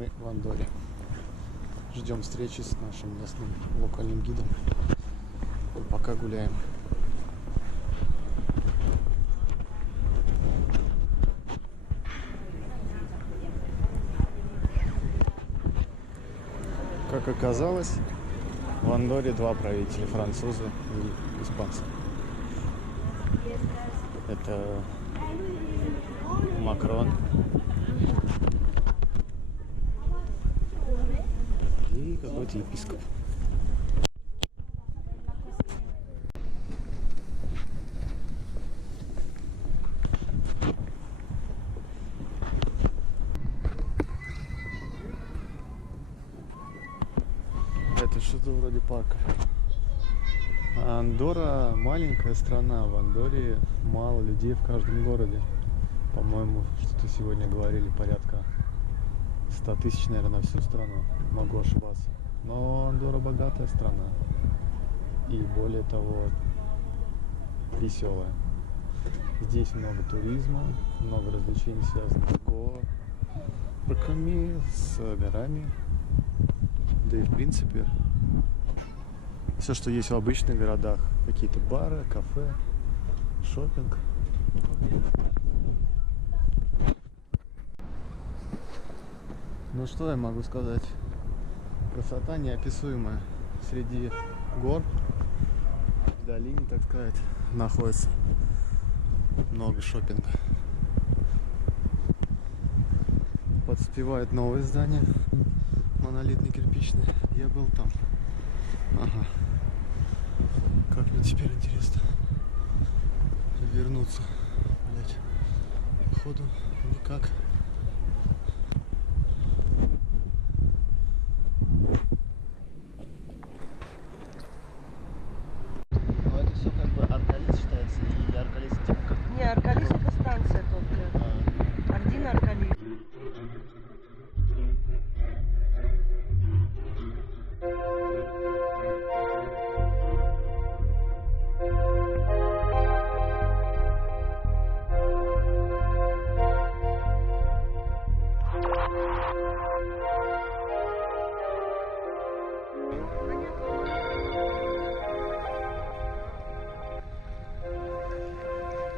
Мы в Андорре. Ждем встречи с нашим местным локальным гидом. И пока гуляем. Как оказалось, в Андорре два правителя, французы и испанцы. Это Макрон и какой-то епископ. Это что-то вроде парка. Андорра маленькая страна. В Андорре мало людей в каждом городе. По-моему, что-то сегодня говорили, порядка 100 тысяч, наверное, на всю страну. Могу ошибаться. Но Андорра богатая страна. И более того, веселая. Здесь много туризма, много развлечений, связанных с горками, с горами. Да и в принципе все, что есть в обычных городах. Какие-то бары, кафе, шопинг. Ну что я могу сказать? Красота неописуемая. Среди гор, в долине, так сказать, находится много шопинга. Подспевает новое здание, монолитный кирпичный. Я был там. Ага. Как мне теперь интересно вернуться, блять. Походу никак. Ну это все как бы Аркалис считается, или Аркалис типа как? Не, Аркалис это станция только. Ардин Аркалис.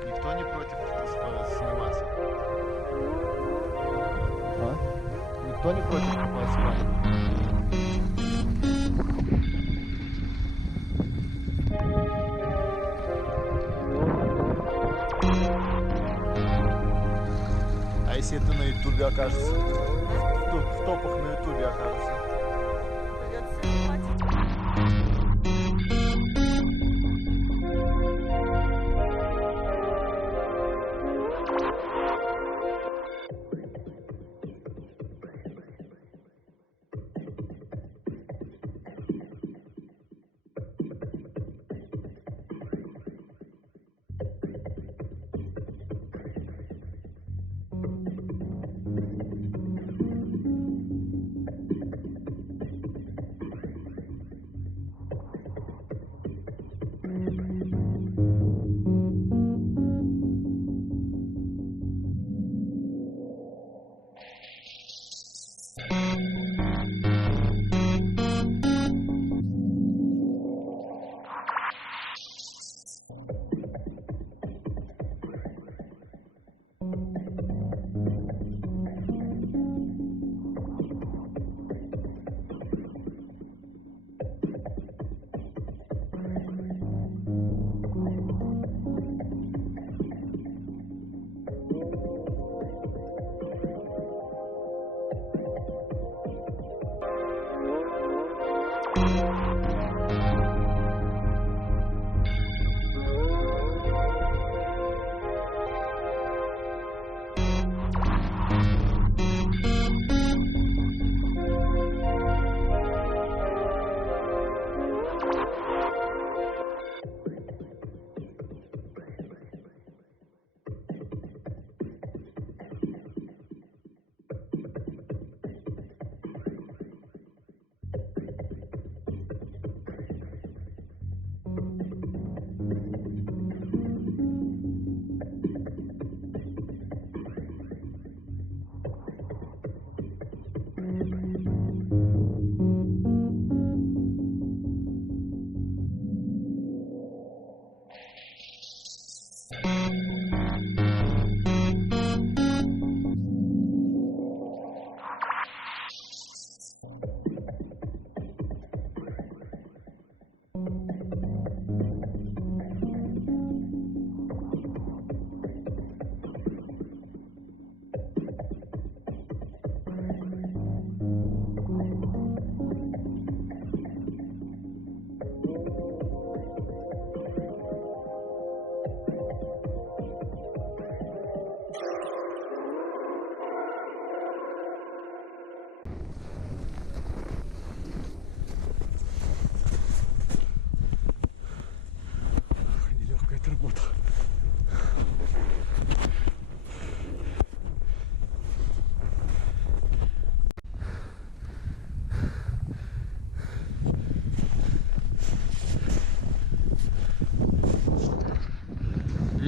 Никто не против сниматься? А? Никто не против сниматься? А если это на ютубе окажется? В топах на ютубе окажется? Придется снимать.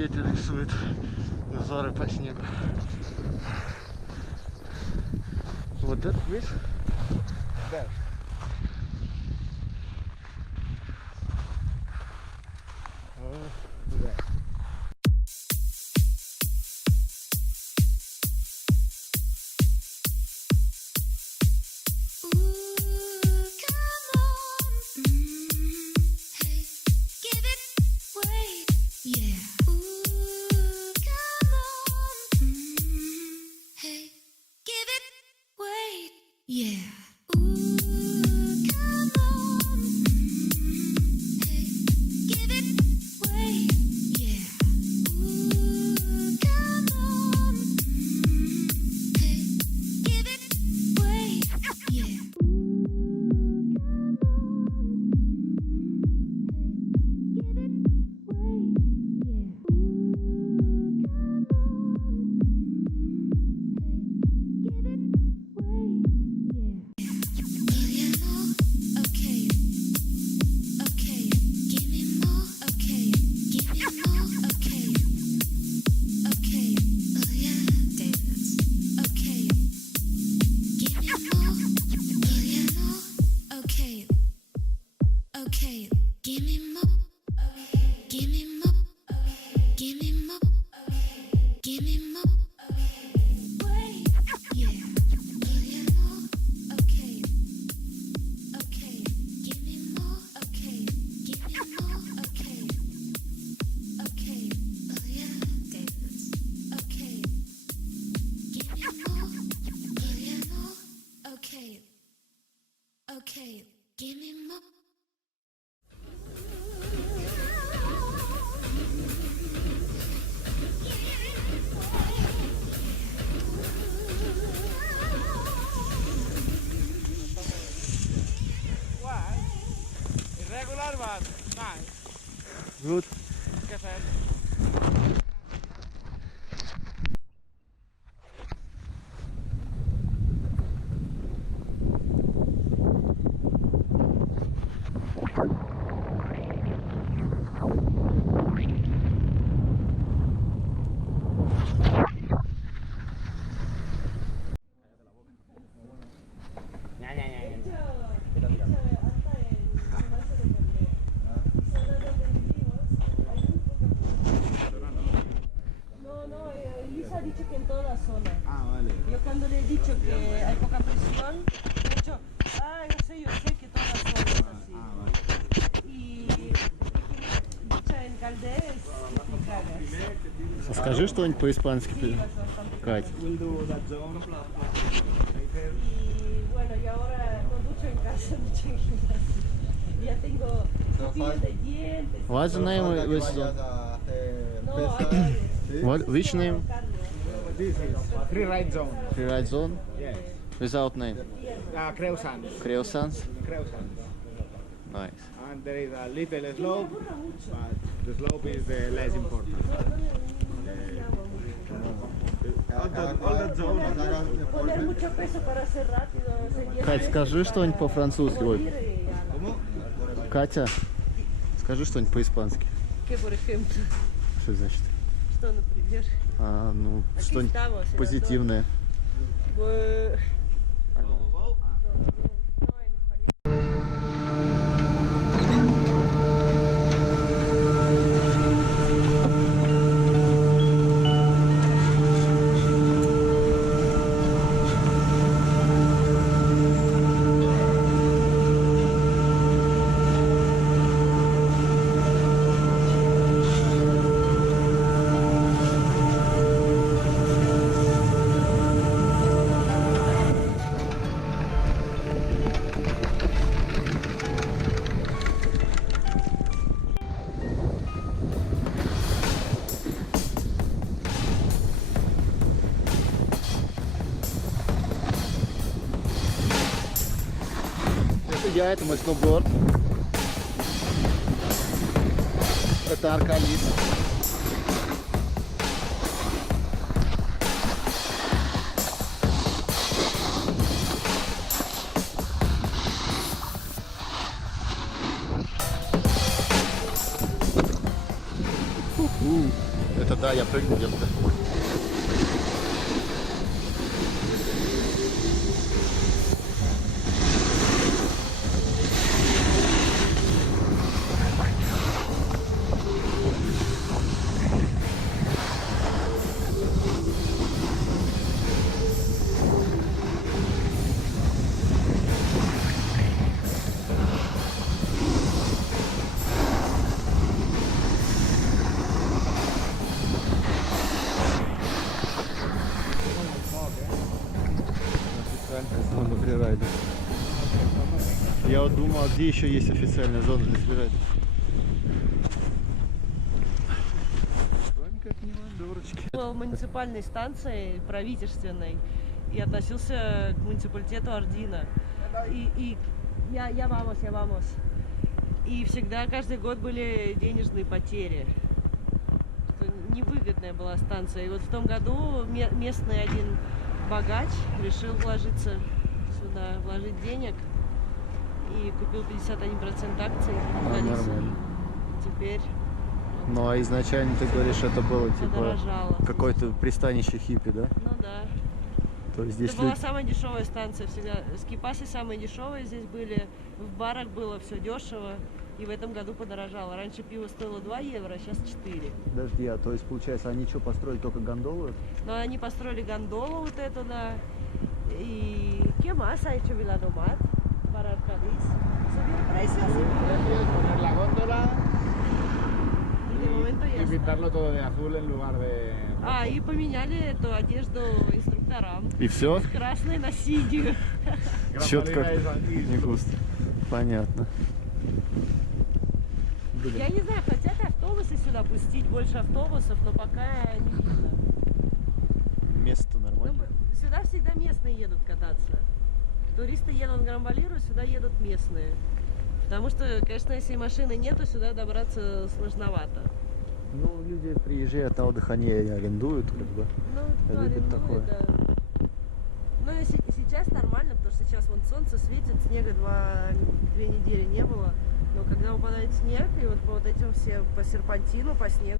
ветер рисует узоры по снегу. Вот это, видишь? Да. Да. Yeah. Ooh, come on. Hey, give it way. Yeah. Ooh, come on. Hey, give it way. Yeah. Okay, give me more. Give me more. Give me more. Give me more. Wait, yeah. Yeah, more. Okay. Okay, give me more. Okay, give me more. Okay. Okay, oh yeah, dance. Okay, give me more. Oh yeah, more. Okay. Okay, give me more. Irregular but nice. Good. Café. No, Elisa ha dicho que en toda la zona. Ah, vale. Yo cuando le he dicho que hay poca presión, me ha dicho, yo sé que toda la zona es así. Vale. Y dicha en Caldés, que te cagas. Скажи что-нибудь по-испански. Sí, es bastante Кать. We'll do that zone later. Y bueno, y ahora no ducho en casa, ducho en gimnasio. Ya tengo cepillo de dientes. What's the name of this zone? No, ahora What? Which name? This is free ride zone. Free ride zone? Yes. Without name. Creu Sans. Creo Sans? Creu Sans. Nice. And there is a little slope, but the slope is less important. All that zone. poner mucho peso para ser rápido. Кать, скажи что-нибудь по-французски. Ой, ¿Cómo? Катя, скажи что-нибудь по-испански. Que por ejemplo, Что значит? что, например, Ну, Aquí что-нибудь estamos, en позитивное. pues, no, en español. Это мой сноуборд. Это Аркалис. Да, я прыгну где-то. Официальная зона фрирайда. Я вот думал, а где еще есть официальная зона для фрирайда? Как не дурочки. Был муниципальной станцией правительственной и относился к муниципалитету Ордина. И я vamos. И всегда, каждый год были денежные потери. Что невыгодная была станция. И вот в том году местный один богач решил вложиться сюда, вложить денег и купил 51% акций. Нормально. Теперь Ну а изначально ты говоришь, это было типа подорожало. какое-то пристанище хиппи, да? Ну да. То есть здесь Это была люди... самая дешевая станция всегда. Скипасы самые дешевые здесь были. В барах было все дешево. И в этом году подорожало. Раньше пиво стоило 2 евро, а сейчас 4. Подожди, а то есть получается они что, построили только гондолу? Но они построили гондолу вот эту, да. И ¿qué más ha hecho Vilanomad para el Cádiz? Subir precios Poner la góndola y de momento ya y está. pintarlo todo de azul en lugar de... А, и поменяли эту одежду инструкторам. И все? С красной на синюю. Четко. Gasolina es aquí. Не густо. Понятно. Я не знаю, хотят автобусы сюда пустить, больше автобусов, но пока не видно. Место Ну, нормально. сюда всегда местные едут кататься. Туристы едут в Гранбалиру, сюда едут местные. Потому что, конечно, если машины нету, сюда добраться сложновато. Ну, люди приезжают на отдых, они арендуют, как бы. Ну, кто Любят арендует, такое. да. Ну, если сейчас нормально, потому что сейчас вон солнце светит, снега 2 недели не было. Но когда выпадает снег, и вот по вот этим всем, по серпантину, по снегу,